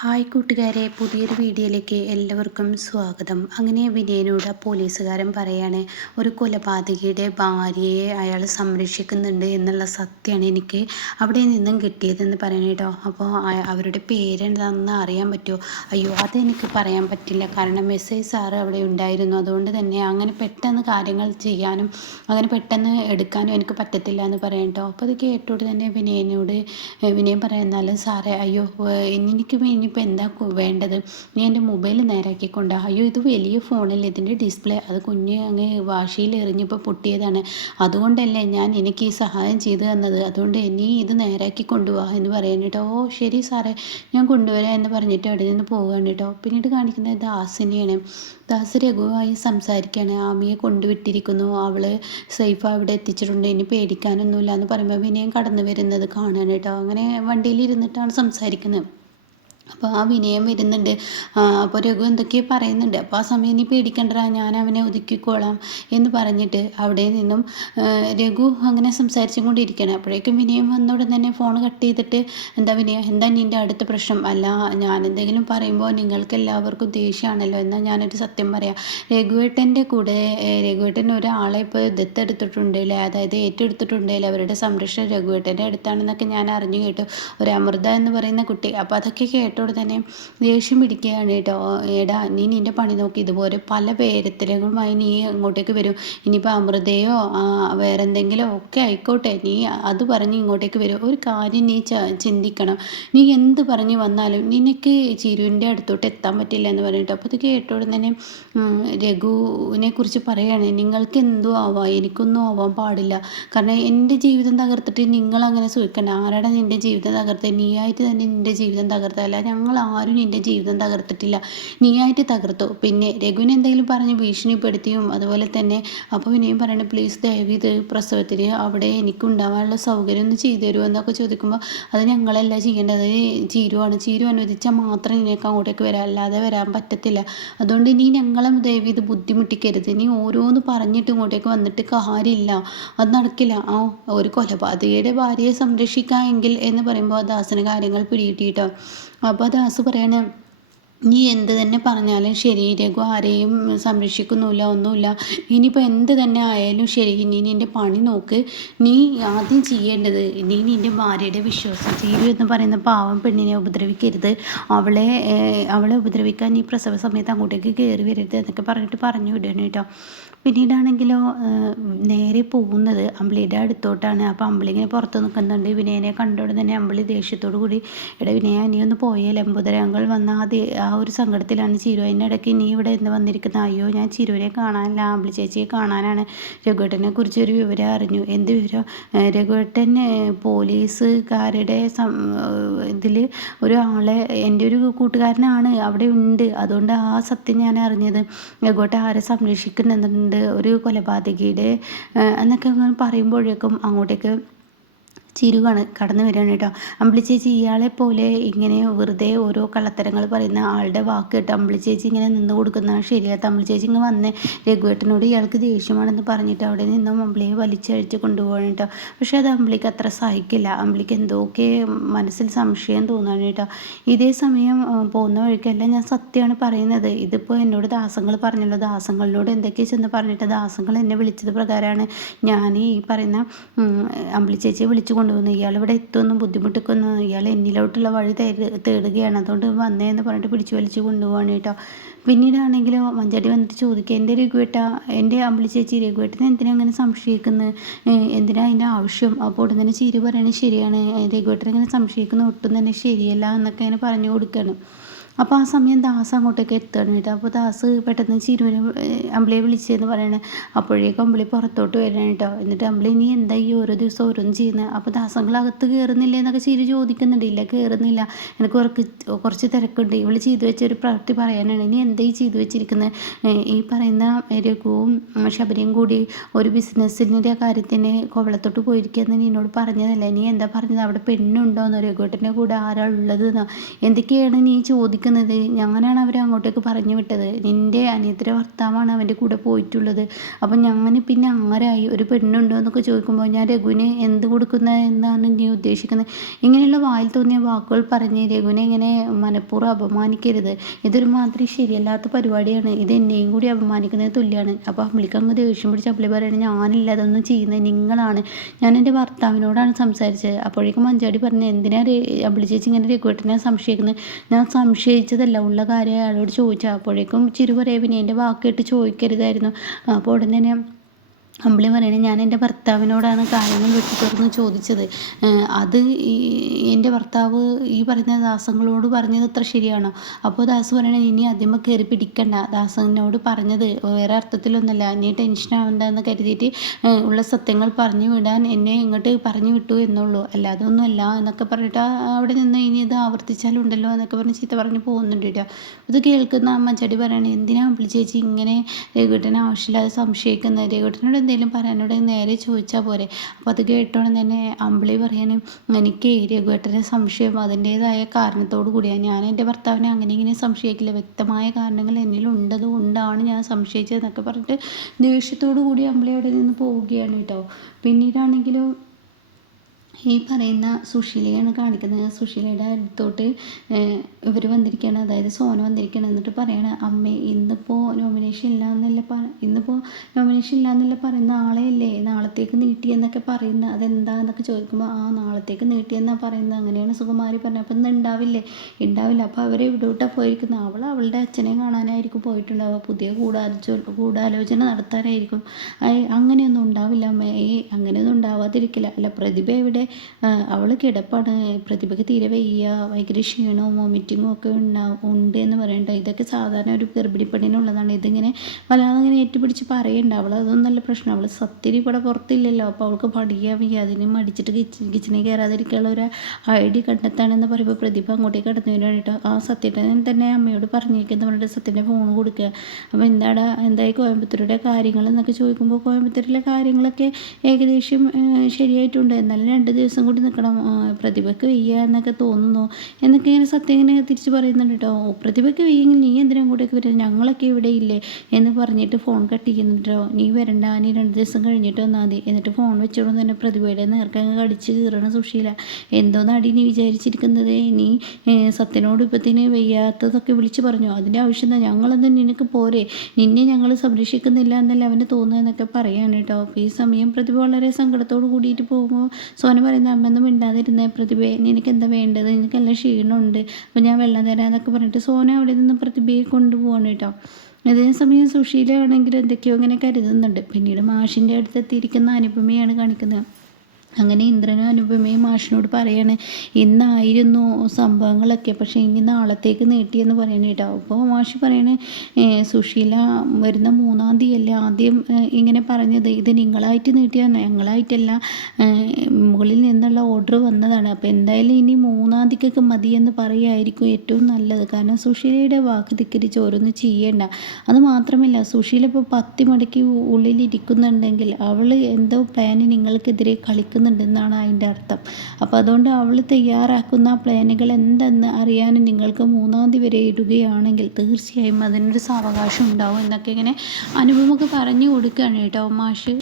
Hi കൂട്ടുകാരെ, പുതിയൊരു വീഡിയോയിലേക്ക് എല്ലാവർക്കും സ്വാഗതം. അങ്ങനെ വിനയനോട് പോലീസുകാരൻ പറയാണ്, ഒരു കൊലപാതകിയുടെ ഭാര്യയെ അയാൾ സംരക്ഷിക്കുന്നുണ്ട് എന്നുള്ള സത്യമാണ് എനിക്ക് അവിടെ നിന്നും കിട്ടിയതെന്ന് പറയണം കേട്ടോ. അപ്പോൾ അവരുടെ പേരെന്താണെന്ന് അറിയാൻ പറ്റുമോ? അയ്യോ, അതെനിക്ക് പറയാൻ പറ്റില്ല, കാരണം എസ് ഐ സാറ് അവിടെ ഉണ്ടായിരുന്നു. അതുകൊണ്ട് തന്നെ അങ്ങനെ പെട്ടെന്ന് കാര്യങ്ങൾ ചെയ്യാനും അങ്ങനെ പെട്ടെന്ന് എടുക്കാനും എനിക്ക് പറ്റത്തില്ല എന്ന് പറയാം കേട്ടോ. അപ്പോൾ അത് കേട്ടോട് തന്നെ വിനയം പറയുന്നാലും സാറേ, അയ്യോ എനിക്ക് ഇനിയിപ്പോൾ എന്താ വേണ്ടത്, നീ എൻ്റെ മൊബൈൽ നേരാക്കിക്കൊണ്ടാ. അയ്യോ, ഇത് വലിയ ഫോണല്ലേ, ഇതിൻ്റെ ഡിസ്പ്ലേ അത് കുഞ്ഞ് അങ്ങ് വാശിയിൽ എറിഞ്ഞപ്പോൾ പൊട്ടിയതാണ്, അതുകൊണ്ടല്ലേ ഞാൻ എനിക്ക് ഈ സഹായം ചെയ്തു തന്നത്, അതുകൊണ്ട് നീ ഇത് നേരാക്കി കൊണ്ടുപോവാ എന്ന് പറയാൻ കേട്ടോ. ഓ ശരി സാറേ, ഞാൻ കൊണ്ടുവരാം എന്ന് പറഞ്ഞിട്ട് അവിടെ നിന്ന് പോവുകയാണ് കേട്ടോ. പിന്നീട് കാണിക്കുന്നത് ദാസിനെയാണ്. ദാസ് രഘുവായി സംസാരിക്കുകയാണ്. ആമിയെ കൊണ്ടുവിട്ടിരിക്കുന്നു, അവൾ സേഫ് അവിടെ എത്തിച്ചിട്ടുണ്ട്, ഇനി പേടിക്കാനൊന്നുമില്ല എന്ന് പറയുമ്പോൾ വിനയം കടന്നു വരുന്നത് കാണാൻ കേട്ടോ. അങ്ങനെ വണ്ടിയിൽ ഇരുന്നിട്ടാണ് സംസാരിക്കുന്നത്. അപ്പോൾ ആ വിനയം വരുന്നുണ്ട്. അപ്പോൾ രഘു എന്തൊക്കെയോ പറയുന്നുണ്ട്. അപ്പോൾ ആ സമയം നീ പേടിക്കണ്ട, ഞാൻ അവനെ ഒതുക്കിക്കോളാം എന്ന് പറഞ്ഞിട്ട് അവിടെ നിന്നും രഘു അങ്ങനെ സംസാരിച്ചും കൊണ്ടിരിക്കുകയാണ്. അപ്പോഴേക്കും വിനയം വന്നോടെ തന്നെ ഫോൺ കട്ട് ചെയ്തിട്ട്, എന്താ വിനയം, എന്താ നിൻ്റെ അടുത്ത പ്രശ്നം? അല്ല, ഞാൻ എന്തെങ്കിലും പറയുമ്പോൾ നിങ്ങൾക്ക് എല്ലാവർക്കും ദേഷ്യമാണല്ലോ, എന്നാൽ ഞാനൊരു സത്യം പറയാം. രഘുവേട്ടൻ്റെ കൂടെ രഘുവേട്ടൻ ഒരാളെ ഇപ്പോൾ ദത്തെടുത്തിട്ടുണ്ടല്ലേ, അതായത് ഏറ്റെടുത്തിട്ടുണ്ടല്ലേ, അവരുടെ സംരക്ഷണം രഘുവേട്ടൻ്റെ അടുത്താണെന്നൊക്കെ ഞാൻ അറിഞ്ഞു കേട്ടു, ഒരു അമൃത എന്ന് പറയുന്ന കുട്ടി. അപ്പോൾ അതൊക്കെ കേട്ടോടെ തന്നെ ദേഷ്യം പിടിക്കുകയാണ് കേട്ടോ. എടാ, നീ നിൻ്റെ പണി നോക്കി, ഇതുപോലെ പല പേരത്തരങ്ങളുമായി നീ ഇങ്ങോട്ടേക്ക് വരും. ഇനിയിപ്പോൾ അമൃതയോ വേറെ എന്തെങ്കിലും ഒക്കെ ആയിക്കോട്ടെ, നീ അത് പറഞ്ഞ് ഇങ്ങോട്ടേക്ക് വരും. ഒരു കാര്യം നീ ചിന്തിക്കണം, നീ എന്ത് പറഞ്ഞ് വന്നാലും നിനക്ക് ചിരുവിൻ്റെ അടുത്തോട്ട് എത്താൻ പറ്റില്ല എന്ന് പറഞ്ഞിട്ട്. അപ്പോൾ ഇത് കേട്ടോടെ തന്നെ രഘുവിനെ കുറിച്ച് പറയുകയാണ്, നിങ്ങൾക്ക് എന്തോ ആവാം, എനിക്കൊന്നും ആവാൻ പാടില്ല, കാരണം എൻ്റെ ജീവിതം തകർത്തിട്ട് നിങ്ങളങ്ങനെ സൂക്ഷിക്കണം. ആരാടാ നിൻ്റെ ജീവിതം തകർത്ത്? നീയായിട്ട് തന്നെ നിൻ്റെ ജീവിതം തകർത്തല്ല, ഞങ്ങൾ ആരും നിൻ്റെ ജീവിതം തകർത്തിട്ടില്ല, നീയായിട്ട് തകർത്തു. പിന്നെ രഘുവിനെ എന്തെങ്കിലും പറഞ്ഞ് ഭീഷണിപ്പെടുത്തിയും അതുപോലെ തന്നെ. അപ്പോൾ വിനയം പറയണത്, പ്ലീസ് ദയവ് ഇത് പ്രസവത്തിന് അവിടെ എനിക്കുണ്ടാവാനുള്ള സൗകര്യം ഒന്ന് ചെയ്തു തരുമോ എന്നൊക്കെ ചോദിക്കുമ്പോൾ, അത് ഞങ്ങളല്ല ചെയ്യേണ്ടത്, ചീരുവാണ്. ചീരു അനുവദിച്ചാൽ മാത്രം നിനക്ക് അങ്ങോട്ടേക്ക് വരാം, അല്ലാതെ വരാൻ പറ്റത്തില്ല. അതുകൊണ്ട് നീ ഞങ്ങളെ ദയവ് ഇത് ബുദ്ധിമുട്ടിക്കരുത്, നീ ഓരോന്ന് പറഞ്ഞിട്ട് ഇങ്ങോട്ടേക്ക് വന്നിട്ട് കാര്യമില്ല, അത് നടക്കില്ല. ഒരു കൊലപാതകയുടെ ഭാര്യയെ സംരക്ഷിക്കാമെങ്കിൽ എന്ന് പറയുമ്പോൾ ദാസിന് കാര്യങ്ങൾ പിടികിട്ടിട്ടോ. അപ്പോൾ ദാസ് പറയണേ, നീ എന്ത് തന്നെ പറഞ്ഞാലും ശരി, രഘു ആരെയും സംരക്ഷിക്കുന്നില്ല, ഒന്നുമില്ല, ഇനിയിപ്പോൾ എന്ത് തന്നെ ആയാലും ശരി, നീ നിൻ്റെ പണി നോക്ക്. നീ ആദ്യം ചെയ്യേണ്ടത്, നീ നിൻ്റെ ഭാര്യയുടെ വിശ്വാസം, ചീരു എന്ന് പറയുന്ന പാവം പെണ്ണിനെ ഉപദ്രവിക്കരുത്, അവളെ ഉപദ്രവിക്കാൻ നീ പ്രസവ സമയത്ത് അങ്ങോട്ടേക്ക് കയറി വരരുത് എന്നൊക്കെ പറഞ്ഞിട്ട് പറഞ്ഞു വിടണം കേട്ടോ. പിന്നീടാണെങ്കിലോ നേരെ പോകുന്നത് അമ്പിളിയുടെ അടുത്തോട്ടാണ്. അപ്പോൾ അമ്പിളി ഇങ്ങനെ പുറത്ത് നിൽക്കുന്നുണ്ട്. വിനയനെ കണ്ടോടെ തന്നെ അമ്പിളി ദേഷ്യത്തോടു കൂടി, എടാ വിനയ, നീ ഒന്ന് പോയേ, ലംബോദരങ്ങൾ വന്ന ആ ഒരു സങ്കടത്തിലാണ് ചിരു. അതിൻ്റെ ഇടയ്ക്ക് നീ ഇവിടെ എന്ത് വന്നിരിക്കുന്നത്? അയ്യോ, ഞാൻ ചിരുവിനെ കാണാനല്ല, അമ്പിളി ചേച്ചിയെ കാണാനാണ്. രഘുവേട്ടനെ കുറിച്ച് ഒരു വിവരം അറിഞ്ഞു. എന്ത് വിവരം? രഘുവേട്ടൻ പോലീസുകാരുടെ ഇതിൽ ഒരാളെ, എൻ്റെ ഒരു കൂട്ടുകാരനാണ് അവിടെ ഉണ്ട്, അതുകൊണ്ട് ആ സത്യം ഞാൻ അറിഞ്ഞത്. രഘുവേട്ടൻ ആരെ സംരക്ഷിക്കുന്നുണ്ട്, ഒരു കൊലപാതകിയുടെ എന്നൊക്കെ അങ്ങനെ പറയുമ്പോഴേക്കും അങ്ങോട്ടേക്ക് ചിരു കടന്നു വരികയാണ് കേട്ടോ. അമ്പിളി ചേച്ചി, ഇയാളെ പോലെ ഇങ്ങനെ വെറുതെ ഓരോ കള്ളത്തരങ്ങൾ പറയുന്ന ആളുടെ വാക്ക് കേട്ടോ അമ്പിളി ചേച്ചി ഇങ്ങനെ നിന്ന് കൊടുക്കുന്നതാണ് ശരിയാത്ത. അമ്പിളി ചേച്ചി ഇങ്ങനെ വന്ന് രഘുവേട്ടനോട് ഇയാൾക്ക് ദേഷ്യമാണെന്ന് പറഞ്ഞിട്ട് അവിടെ നിന്നും അമ്പിളിയെ വലിച്ചഴിച്ച് കൊണ്ടുപോകണം കേട്ടോ. പക്ഷേ അത് അമ്പിളിക്ക് അത്ര സഹിക്കില്ല. അമ്പിളിക്ക് എന്തൊക്കെ മനസ്സിൽ സംശയം തോന്നുകയാണ് കേട്ടോ. ഇതേ സമയം പോകുന്ന വഴിക്കല്ല ഞാൻ സത്യമാണ് പറയുന്നത്. ഇതിപ്പോൾ എന്നോട് ദാസങ്ങൾ പറഞ്ഞല്ലോ, ദാസങ്ങളിനോട് എന്തൊക്കെയാണ് ചെന്ന് പറഞ്ഞിട്ട് ദാസങ്ങൾ എന്നെ വിളിച്ചത് പ്രകാരമാണ് ഞാൻ ഈ പറയുന്ന അമ്പിളി ചേച്ചിയെ വിളിച്ചു കൊണ്ടുവന്നു. ഇയാൾ ഇവിടെ എത്തുമെന്നും ബുദ്ധിമുട്ടിക്കുന്നു, ഇയാൾ എന്നിലോട്ടുള്ള വഴി തേടുകയാണ്, അതുകൊണ്ട് വന്നേന്ന് പറഞ്ഞിട്ട് പിടിച്ചു വലിച്ചു കൊണ്ടുപോവാണ് കേട്ടോ. പിന്നീടാണെങ്കിലോ മഞ്ചാടി വന്നിട്ട് ചോദിക്കുക, എൻ്റെ രഘുവേട്ട, എൻ്റെ അമ്പിളി ചേച്ചി, രഘുവേട്ടനെ എന്തിനാ അങ്ങനെ സംശയിക്കുന്നത്, എന്തിനാ അതിൻ്റെ ആവശ്യം? അപ്പോൾ ഉടൻ തന്നെ ചിരി പറയണത് ശരിയാണ്, രഘുവേട്ടനെ ഇങ്ങനെ സംശയിക്കുന്നത് ഒട്ടും തന്നെ ശരിയല്ല എന്നൊക്കെ അങ്ങനെ പറഞ്ഞു കൊടുക്കുകയാണ്. അപ്പോൾ ആ സമയം ദാസ് അങ്ങോട്ടേക്ക് എത്തുകയാണ് കേട്ടോ. അപ്പോൾ ദാസ് പെട്ടെന്ന് ചിരുവിനെ അമ്പിളിയെ വിളിച്ചതെന്ന് പറയണേ. അപ്പോഴേക്കും അമ്പിളി പുറത്തോട്ട് വരണം കേട്ടോ. എന്നിട്ട് അമ്പിളി, നീ എന്താ ഈ ഓരോ ദിവസം ഓരോന്ന് ചെയ്യുന്നത്? അപ്പോൾ ദാസങ്ങൾ അകത്ത് കയറുന്നില്ലേ എന്നൊക്കെ ചിരി ചോദിക്കുന്നുണ്ട്. ഇല്ല, കയറുന്നില്ല, എനിക്ക് കുറച്ച് തിരക്കുണ്ട്, ഇവൾ ചെയ്തു വെച്ച ഒരു പ്രവൃത്തി പറയാനാണ്. ഇനി എന്താ ഈ ചെയ്തു വെച്ചിരിക്കുന്നത്? ഈ പറയുന്ന രഘുവും ശബരിയും കൂടി ഒരു ബിസിനസ്സിൻ്റെ കാര്യത്തിന് കോവളത്തോട്ട് പോയിരിക്കുകയെന്ന് എന്നോട് പറഞ്ഞതല്ലേ, നീ എന്താ പറഞ്ഞത്? അവിടെ പെണ്ണുണ്ടോയെന്നോ, രഘുവേട്ടൻ്റെ കൂടെ ആരാ ഉള്ളതെന്നോ, എന്തൊക്കെയാണ് നീ ചോദിക്കുന്നത് ചോദിക്കുന്നത്. ഞാനാണ് അവരെ അങ്ങോട്ടേക്ക് പറഞ്ഞു വിട്ടത്. നിൻ്റെ അനിയത്തിയുടെ ഭർത്താവാണ് അവൻ്റെ കൂടെ പോയിട്ടുള്ളത്. അപ്പം ഞാൻ പിന്നെ ആരായി? ഒരു പെണ്ണുണ്ടോ എന്നൊക്കെ ചോദിക്കുമ്പോൾ ഞാൻ രഘുവിന് എന്ത് കൊടുക്കുന്നത് എന്നാണ് നീ ഉദ്ദേശിക്കുന്നത്? ഇങ്ങനെയുള്ള വായിൽ തോന്നിയ വാക്കുകൾ പറഞ്ഞ് രഘുവിനെ ഇങ്ങനെ മനഃപൂർവ്വം അപമാനിക്കരുത്. ഇതൊരു മാതിരി ശരിയല്ലാത്ത പരിപാടിയാണ്. ഇത് എന്നെയും കൂടി അപമാനിക്കുന്നതിന് തുല്യമാണ്. അപ്പോൾ അമ്പിളിക്ക് അങ്ങ് ദേഷ്യം പിടിച്ച് അമ്പിളി പറയണത്, ഞാനില്ല അതൊന്നും ചെയ്യുന്നത്, നിങ്ങളാണ്. ഞാൻ എൻ്റെ ഭർത്താവിനോടാണ് സംസാരിച്ചത്. അപ്പോഴേക്കും മഞ്ചാടി പറഞ്ഞു, എന്തിനാ അമ്പിളി ചേച്ചി ഇങ്ങനെ രഘുവേട്ടനെ സംശയിക്കുന്നത്? ഞാൻ സംശയിച്ചതല്ല, ഉള്ള കാര്യം അയാളോട് ചോദിച്ചാൽ. അപ്പോഴേക്കും ചിരു പറയാ, പിന്നെ എൻ്റെ വാക്ക് കേട്ട് ചോദിക്കരുതായിരുന്നു. അപ്പോൾ ഉടൻ തന്നെ അമ്പിളി പറയണേ, ഞാൻ എൻ്റെ ഭർത്താവിനോടാണ് കാര്യങ്ങൾ വെട്ടി തുറന്ന് ചോദിച്ചത്. അത് എൻ്റെ ഭർത്താവ് ഈ പറയുന്ന ദാസങ്ങളോട് പറഞ്ഞത് അത്ര ശരിയാണോ? അപ്പോൾ ദാസ് പറയണേ, ഇനി ആദ്യമേ കയറി പിടിക്കണ്ട. ദാസനോട് പറഞ്ഞത് വേറെ അർത്ഥത്തിലൊന്നുമല്ല, നീ ടെൻഷൻ ആവണ്ടെന്ന് കരുതിയിട്ട് ഉള്ള സത്യങ്ങൾ പറഞ്ഞു വിടാൻ എന്നെ ഇങ്ങോട്ട് പറഞ്ഞു വിട്ടു എന്നുള്ളൂ, അല്ലാതെ ഒന്നുമല്ല എന്നൊക്കെ പറഞ്ഞിട്ട് അവിടെ നിന്ന് ഇനി ഇത് ആവർത്തിച്ചാലുണ്ടല്ലോ എന്നൊക്കെ പറഞ്ഞ് ചീത്ത പറഞ്ഞ് പോകുന്നുണ്ട് കേട്ടോ. ഇത് കേൾക്കുന്ന അമ്മച്ചടി പറയണേ, എന്തിനാ അമ്പിളി ചേച്ചി ഇങ്ങനെ രഘുവേട്ടനെ ആവശ്യമില്ലാതെ സംശയിക്കുന്നത്? രഘുവേട്ടനോട് എന്തെങ്കിലും പറയാനോട് നേരെ ചോദിച്ചാൽ പോരെ? അപ്പോൾ അത് കേട്ടോണം തന്നെ അമ്പിളി പറയാനും, എനിക്ക് രഘുവേട്ടനെ സംശയം അതിൻ്റേതായ കാരണത്തോടു കൂടിയാണ്. ഞാൻ എൻ്റെ ഭർത്താവിനെ അങ്ങനെ ഇങ്ങനെ സംശയിക്കില്ല, വ്യക്തമായ കാരണങ്ങൾ എന്നിലുണ്ടത് കൊണ്ടാണ് ഞാൻ സംശയിച്ചതെന്നൊക്കെ പറഞ്ഞിട്ട് ദേഷ്യത്തോടു കൂടി അമ്പിളി അവിടെ നിന്ന് പോവുകയാണ് കേട്ടോ. പിന്നീടാണെങ്കിലും ഈ പറയുന്ന സുശീലയാണ് കാണിക്കുന്നത്. സുശീലയുടെ അടുത്തോട്ട് ഇവർ വന്നിരിക്കുകയാണ്, അതായത് സോന വന്നിരിക്കുകയാണ്. എന്നിട്ട് പറയണ, അമ്മേ ഇന്നിപ്പോൾ നോമിനേഷൻ ഇല്ലയെന്നല്ല പറയുന്ന ആളെയല്ലേ നാളത്തേക്ക് നീട്ടിയെന്നൊക്കെ പറയുന്നത്, അതെന്താന്നൊക്കെ ചോദിക്കുമ്പോൾ നാളത്തേക്ക് നീട്ടിയെന്നാണ് പറയുന്നത്, അങ്ങനെയാണ് സുകുമാരി പറഞ്ഞത്. അപ്പം ഇന്ന് ഉണ്ടാവില്ല. അപ്പോൾ അവരെ ഇവിടോട്ടാണ് പോയിരിക്കുന്നത്. അവളുടെ അച്ഛനെ കാണാനായിരിക്കും പോയിട്ടുണ്ടാവുക, പുതിയ ഗൂഢാലോചന നടത്താനായിരിക്കും. അങ്ങനെയൊന്നും ഉണ്ടാവില്ല അമ്മേ, അങ്ങനെയൊന്നും ഉണ്ടാവാതിരിക്കില്ല. അല്ല, പ്രതിഭ എവിടെ? അവൾ കിടപ്പാണ്, പ്രതിഭയ്ക്ക് തീരെ വയ്യ, ഭയങ്കര ക്ഷീണവും വോമിറ്റിങ്ങും ഒക്കെ ഉണ്ട് എന്ന് പറയണ്ട. ഇതൊക്കെ സാധാരണ ഒരു ഗർഭിണിപ്പെണ്ണിനുള്ളതാണ്. ഇതിങ്ങനെ വല്ലാതെ ഇങ്ങനെ ഏറ്റുപിടിച്ച് പറയണ്ട. അതൊന്നല്ല പ്രശ്നം, അവൾ സത്യരി ഇവിടെ പുറത്തില്ലല്ലോ. അപ്പോൾ അവൾക്ക് പഠിക്കാൻ വയ്യ, അതിന് മടിച്ചിട്ട് കിച്ചണിൽ കയറാതിരിക്കാനുള്ള ഒരു ഐഡിയ കണ്ടെത്താണെന്ന് പറയുമ്പോൾ പ്രതിഭ അങ്ങോട്ടേക്ക് കടന്നു വരാനായിട്ട് സത്യട്ടൻ തന്നെ അമ്മയോട് പറഞ്ഞേക്കെന്ന് പറഞ്ഞിട്ട് സത്യൻ്റെ ഫോൺ കൊടുക്കുക. അപ്പോൾ എന്തായി കോയമ്പത്തൂരുടെ കാര്യങ്ങൾ എന്നൊക്കെ ചോദിക്കുമ്പോൾ കോയമ്പത്തൂരിലെ കാര്യങ്ങളൊക്കെ ഏകദേശം ശരിയായിട്ടുണ്ട്, എന്നാലും 2 ദിവസം കൂടി നിൽക്കണം, പ്രതിഭയ്ക്ക് വയ്യ എന്നൊക്കെ തോന്നുന്നു എന്നൊക്കെ ഇങ്ങനെ സത്യം ഇങ്ങനെ തിരിച്ച് പറയുന്നുണ്ട് കേട്ടോ. പ്രതിഭയ്ക്ക് വയ്യെങ്കിൽ നീ എന്തിനാ കൂടെയൊക്കെ വരുന്നത്, ഞങ്ങളൊക്കെ ഇവിടെ ഇല്ലേ എന്ന് പറഞ്ഞിട്ട് ഫോൺ കട്ട് ചെയ്യുന്നുണ്ടോ. നീ വരണ്ട, നീ 2 ദിവസം കഴിഞ്ഞിട്ട് വന്നാൽ മതി. എന്നിട്ട് ഫോൺ വെച്ചോണ്ട് തന്നെ പ്രതിഭയുടെ നേർക്കങ്ങ് കടിച്ച് കീറണ സുശീല. എന്തോന്നാടി നീ വിചാരിച്ചിരിക്കുന്നത്? നീ സത്യനോട് ഇപ്പത്തിന് വയ്യാത്തതൊക്കെ വിളിച്ച് പറഞ്ഞു, അതിൻ്റെ ആവശ്യം എന്താ? ഞങ്ങളൊന്നും നിനക്ക് പോരെ, നിന്നെ ഞങ്ങൾ സംരക്ഷിക്കുന്നില്ല എന്നല്ല അവന് തോന്നുന്നതെന്നൊക്കെ പറയാണ് കേട്ടോ. അപ്പോൾ ഈ സമയം പ്രതിഭ വളരെ സങ്കടത്തോട് കൂടിയിട്ട് പോകുമ്പോൾ സോന പറയുന്ന, അമ്മയൊന്നും മിണ്ടാതിരുന്നേ പ്രതിഭയെ, നിനക്ക് എന്താ വേണ്ടത്, നിനക്കെല്ലാം ക്ഷീണമുണ്ട്, അപ്പോൾ ഞാൻ വെള്ളം തരാമെന്നൊക്കെ പറഞ്ഞിട്ട് സോന അവിടെ നിന്ന് പ്രതിഭയെ കൊണ്ടുപോവാണ് കേട്ടോ. അതേസമയം സുശീല ആണെങ്കിൽ എന്തൊക്കെയോ ഇങ്ങനെ കരുതുന്നുണ്ട്. പിന്നീട് മാഷിൻ്റെ അടുത്തെത്തിയിരിക്കുന്ന അനുപമയാണ് കാണിക്കുന്നത്. അങ്ങനെ ഇന്ദ്രനും അനുപമയും മാഷിനോട് പറയാണ്, ഇന്നായിരുന്നു സംഭവങ്ങളൊക്കെ, പക്ഷേ ഇനി നാളത്തേക്ക് നീട്ടിയെന്ന് പറയണ കേട്ടോ. അപ്പോൾ മാഷി പറയണേ, സുശീല വരുന്ന 3-ാം തീയതി ആദ്യം ഇങ്ങനെ പറഞ്ഞത്, ഇത് നിങ്ങളായിട്ട് നീട്ടിയാണ്, ഞങ്ങളായിട്ടല്ല, മുകളിൽ നിന്നുള്ള ഓർഡർ വന്നതാണ്. അപ്പോൾ എന്തായാലും ഇനി 3-ാം തീയതിക്കൊക്കെ മതിയെന്ന് പറയുമായിരിക്കും ഏറ്റവും നല്ലത്. കാരണം സുശീലയുടെ വാക്ക് ധിക്കരിച്ച് ഓരോന്ന് ചെയ്യേണ്ട. അത് മാത്രമല്ല, സുശീല ഇപ്പോൾ 10 മണിക്ക് ഉള്ളിലിരിക്കുന്നുണ്ടെങ്കിൽ അവൾ എന്തോ പ്ലാന് നിങ്ങൾക്കെതിരെ കളിക്കുന്നുണ്ടെന്നാണ് അതിൻ്റെ അർത്ഥം. അപ്പോൾ അതുകൊണ്ട് അവൾ തയ്യാറാക്കുന്ന പ്ലാനുകൾ എന്തെന്ന് അറിയാനും നിങ്ങൾക്ക് 3-ാം തീയതി വരെ ഇടുകയാണെങ്കിൽ തീർച്ചയായും അതിനൊരു സാവകാശം ഉണ്ടാവും എന്നൊക്കെ ഇങ്ങനെ അനുപമൊക്കെ പറഞ്ഞു കൊടുക്കുകയാണ് കേട്ടോ മാഷ്.